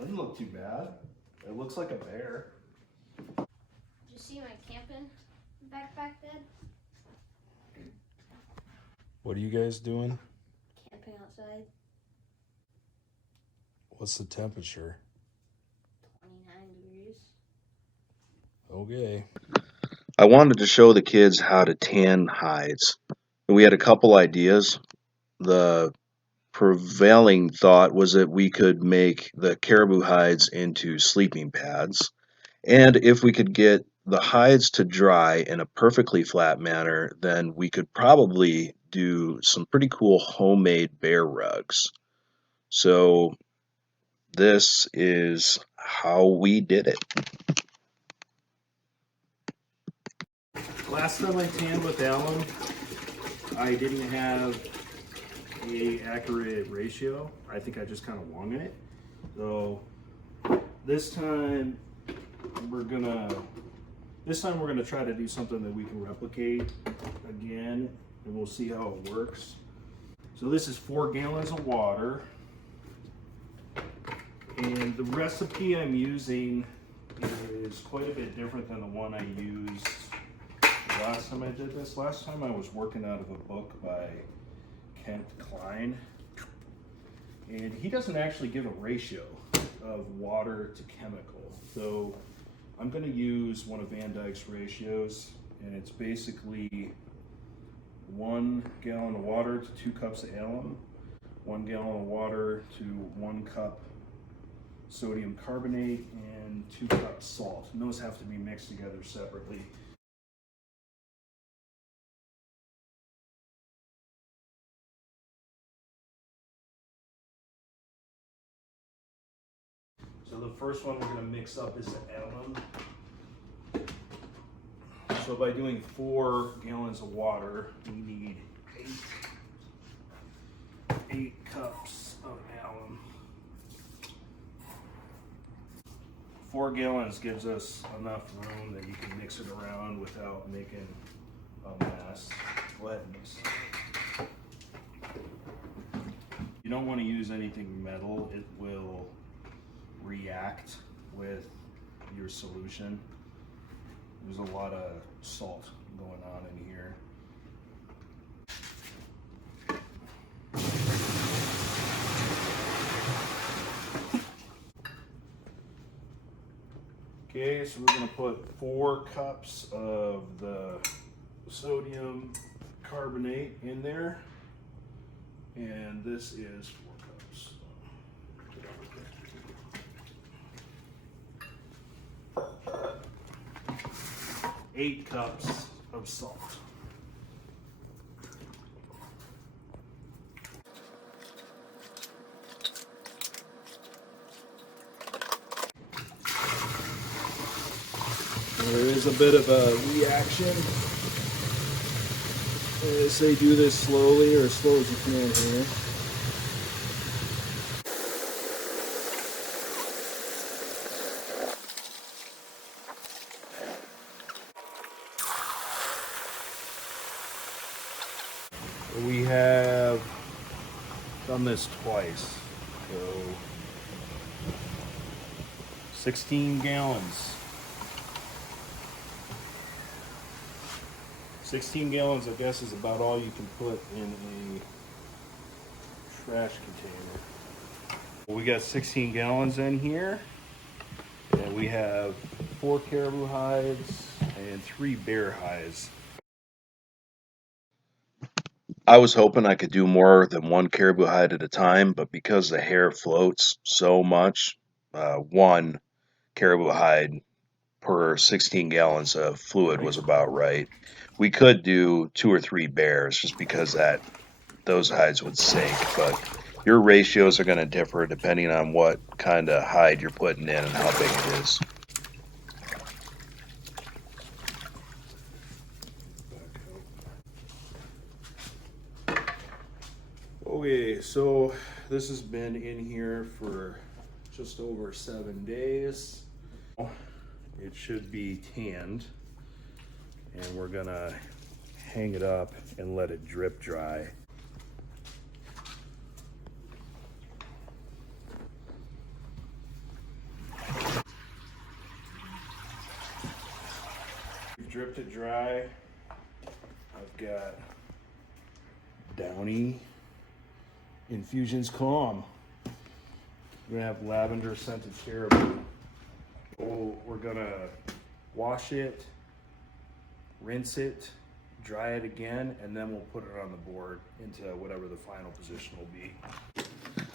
Doesn't look too bad. It looks like a bear. Did you see my camping backpack, Dad? What are you guys doing? Camping outside. What's the temperature? 29 degrees. Okay. I wanted to show the kids how to tan hides. We had a couple ideas. The prevailing thought was that we could make the caribou hides into sleeping pads. And if we could get the hides to dry in a perfectly flat manner, then we could probably do some pretty cool homemade bear rugs. So this is how we did it. Last time I tanned with Alum, I didn't have a accurate ratio. I think I just kind of wung it. So this time we're gonna try to do something that we can replicate again, and we'll see how it works. So this is 4 gallons of water, and the recipe I'm using is quite a bit different than the one I used last time I did this. Last time I was working out of a book by Kent Klein, and he doesn't actually give a ratio of water to chemical. So I'm going to use one of Van Dyke's ratios, and it's basically 1 gallon of water to 2 cups of alum, 1 gallon of water to 1 cup sodium carbonate, and 2 cups salt. And those have to be mixed together separately. So the first one we're going to mix up is the alum. So by doing 4 gallons of water, we need 8 cups of alum. 4 gallons gives us enough room that you can mix it around without making a mess. Go ahead and mix it. You don't want to use anything metal. It will react with your solution. There's a lot of salt going on in here. Okay, so we're going to put 4 cups of the sodium carbonate in there, and this is 4 cups. 8 cups of salt. There is a bit of a reaction. I say do this slowly, or as slow as you can here. We have done this twice, so 16 gallons. 16 gallons, I guess, is about all you can put in a trash container. We got 16 gallons in here, and we have 4 caribou hides and 3 bear hides. I was hoping I could do more than 1 caribou hide at a time, but because the hair floats so much, 1 caribou hide per 16 gallons of fluid was about right. We could do 2 or 3 bears just because those hides would sink, but your ratios are going to differ depending on what kind of hide you're putting in and how big it is. Okay, so this has been in here for just over 7 days. It should be tanned, and we're gonna hang it up and let it drip dry. dripped it dry. I've got Downy Infusions Calm. We're gonna have lavender scented Caribou. Oh, we're gonna wash it, rinse it, dry it again, and then we'll put it on the board into whatever the final position will be.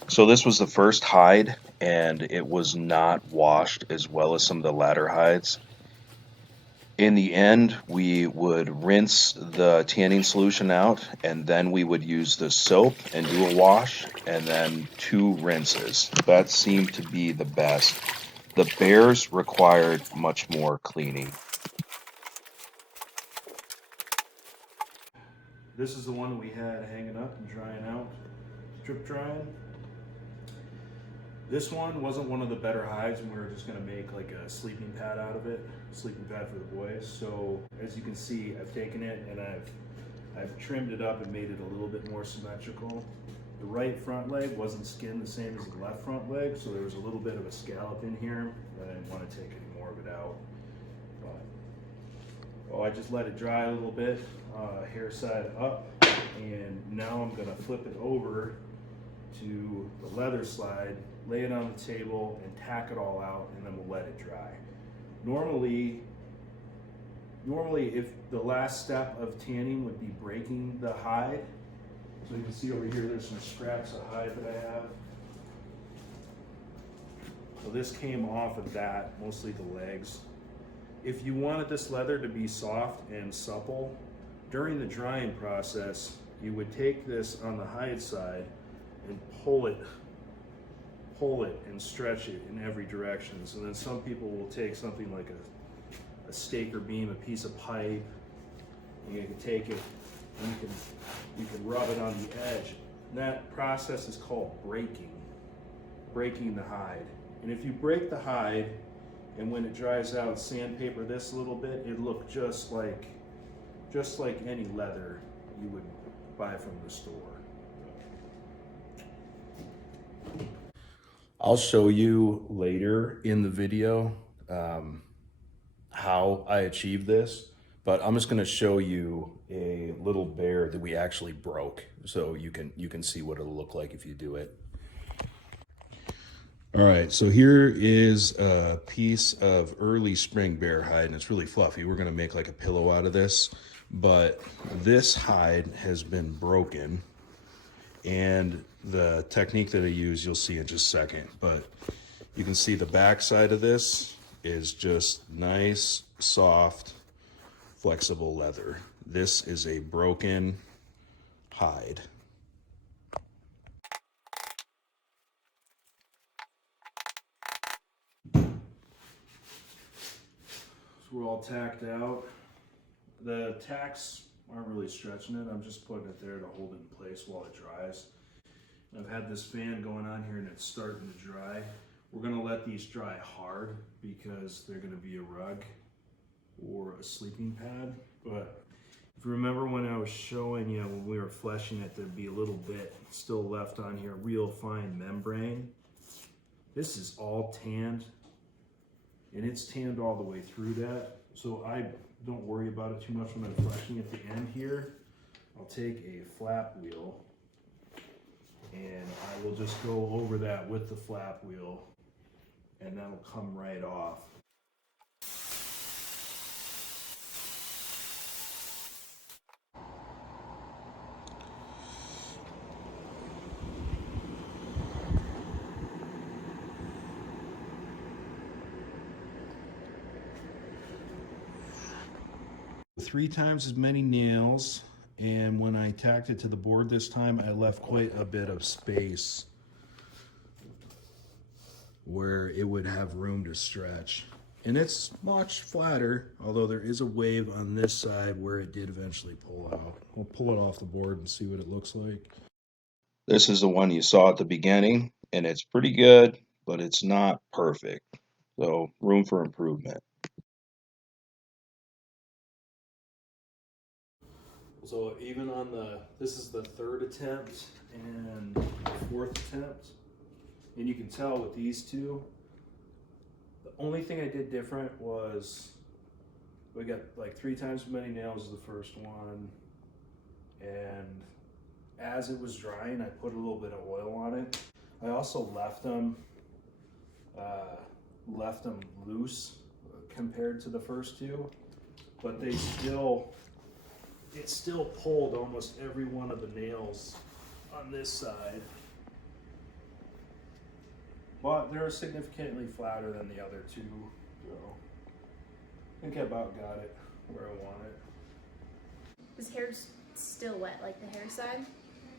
So this was the first hide, and it was not washed as well as some of the latter hides. In the end, we would rinse the tanning solution out, and then we would use the soap and do a wash, and then 2 rinses. That seemed to be the best. The bears required much more cleaning. This is the one that we had hanging up and drying out, drip drying. This one wasn't one of the better hides, and we were just gonna make like a sleeping pad out of it, sleeping pad for the boys. So as you can see, I've taken it and I've trimmed it up and made it a little bit more symmetrical. The right front leg wasn't skinned the same as the left front leg, so there was a little bit of a scallop in here. I didn't want to take any more of it out. But, I just let it dry a little bit, hair side up, and now I'm gonna flip it over to the leather slide, lay it on the table, and tack it all out, and then we'll let it dry. Normally if the last step of tanning would be breaking the hide, so you can see over here there's some scraps of hide that I have. So this came off of that, mostly the legs. If you wanted this leather to be soft and supple, during the drying process, you would take this on the hide side and pull it and stretch it in every direction. So then some people will take something like a stake or beam, a piece of pipe, and you can take it and you can rub it on the edge. And that process is called breaking the hide. And if you break the hide and when it dries out, sandpaper this a little bit, it look just like any leather you would buy from the store. I'll show you later in the video how I achieved this, but I'm just going to show you a little bear that we actually broke, so you can see what it'll look like if you do it. All right, so here is a piece of early spring bear hide, and it's really fluffy. We're going to make like a pillow out of this, but this hide has been broken, and the technique that I use you'll see in just a second, but you can see the back side of this is just nice, soft, flexible leather. This is a broken hide. So we're all tacked out. The tacks aren't really stretching it. I'm just putting it there to hold it in place while it dries. I've had this fan going on here and it's starting to dry. We're gonna let these dry hard because they're gonna be a rug or a sleeping pad. But if you remember when I was showing you when we were fleshing it, there'd be a little bit still left on here, real fine membrane. This is all tanned, and it's tanned all the way through that. So I don't worry about it too much when I'm fleshing at the end here. I'll take a flap wheel and I will just go over that with the flap wheel, and that'll come right off. Three times as many nails, and when I tacked it to the board this time, I left quite a bit of space where it would have room to stretch. And it's much flatter, although there is a wave on this side where it did eventually pull out. We'll pull it off the board and see what it looks like. This is the one you saw at the beginning, and it's pretty good, but it's not perfect. So room for improvement. So even on this is the third attempt and the fourth attempt, and you can tell with these two, the only thing I did different was We got like 3 times as many nails as the first one, and as it was drying, I put a little bit of oil on it. I also left them loose compared to the first two, but it still pulled almost every one of the nails on this side. But they're significantly flatter than the other two, so I think I about got it where I want it. His hair's still wet, like the hair side.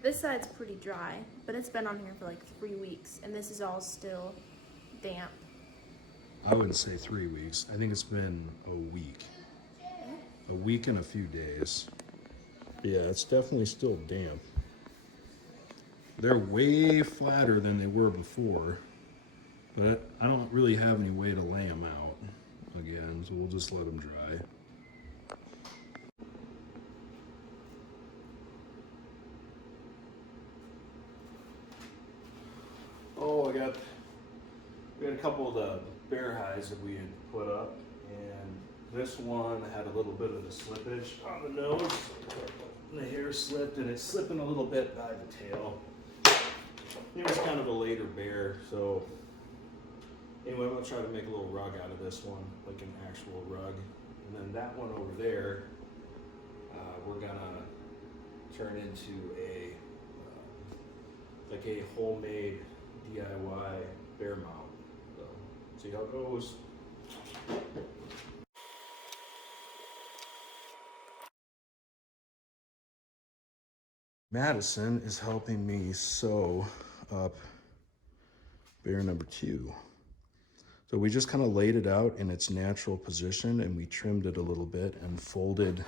This side's pretty dry, but it's been on here for like 3 weeks, and this is all still damp. I wouldn't say 3 weeks. I think it's been a week. A week and a few days. Yeah, it's definitely still damp. They're way flatter than they were before, but I don't really have any way to lay them out again, so we'll just let them dry. Oh, we got a couple of the bear hides that we had put up, and this one had a little bit of the slippage on the nose. And the hair slipped, and it's slipping a little bit by the tail. It was kind of a later bear, so anyway, I'm gonna try to make a little rug out of this one, like an actual rug. And then that one over there, we're gonna turn into a like a homemade DIY bear mount. So see how it goes. Madison is helping me sew up bear number 2. So we just kind of laid it out in its natural position, and we trimmed it a little bit and folded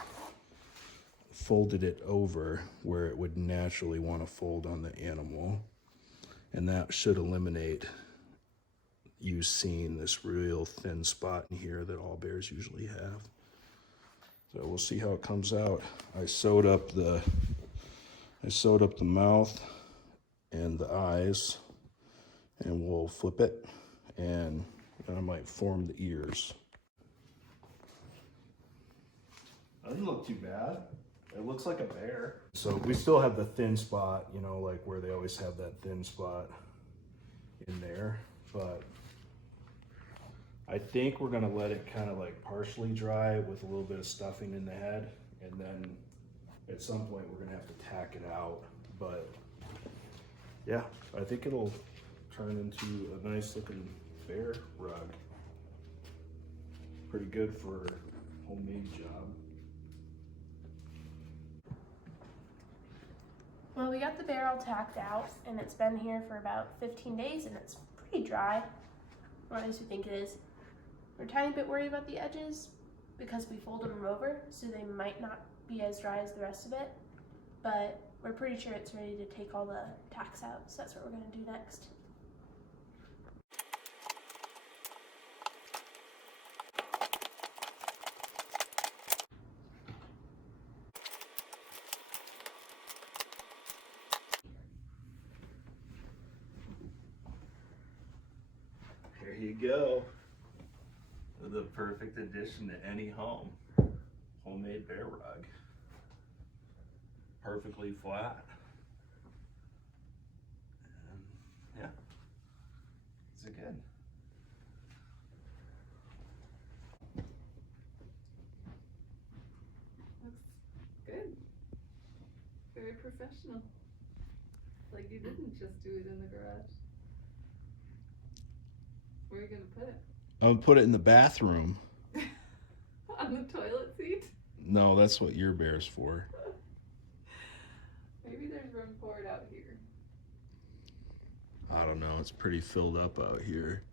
it over where it would naturally want to fold on the animal. And that should eliminate you seeing this real thin spot in here that all bears usually have. So we'll see how it comes out. I sewed up the mouth and the eyes, and we'll flip it, and then I might form the ears. That doesn't look too bad. It looks like a bear. So we still have the thin spot, you know, like where they always have that thin spot in there, but I think we're gonna let it kind of like partially dry with a little bit of stuffing in the head, and then at some point we're gonna have to tack it out. But yeah, I think it'll turn into a nice looking bear rug. Pretty good for a homemade job. Well, we got the bear all tacked out, and it's been here for about 15 days, and it's pretty dry, or at least we think it is. We're a tiny bit worried about the edges because we folded them over, so they might not be as dry as the rest of it, but we're pretty sure it's ready to take all the tacks out, so that's what we're going to do next. There you go. The perfect addition to any home. Homemade bear rug. Perfectly flat. And yeah, it's good. Looks good. Very professional. Like you didn't just do it in the garage. Where are you gonna put it? I'm gonna put it in the bathroom. On the toilet seat? No, that's what your bear's for. Maybe there's room for it out here. I don't know, it's pretty filled up out here.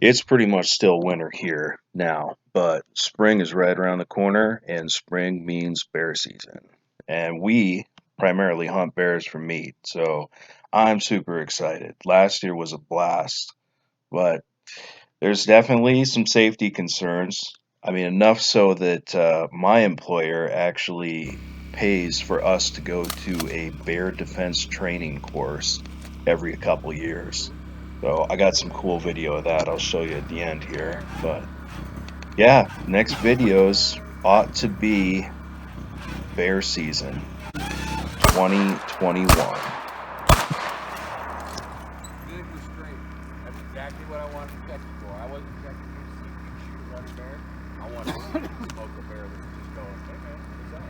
It's pretty much still winter here now, but spring is right around the corner, and spring means bear season. And we primarily hunt bears for meat, so I'm super excited. Last year was a blast, but there's definitely some safety concerns. I mean, enough so that my employer actually pays for us to go to a bear defense training course every couple years. So I got some cool video of that I'll show you at the end here. But yeah, next videos ought to be bear season 2021. Good and straight. That's exactly what I wanted to catch you for. I wasn't catching you to see if you shoot a running bear. I wanted to see you smoke a bear that was just going, hey man, what's up?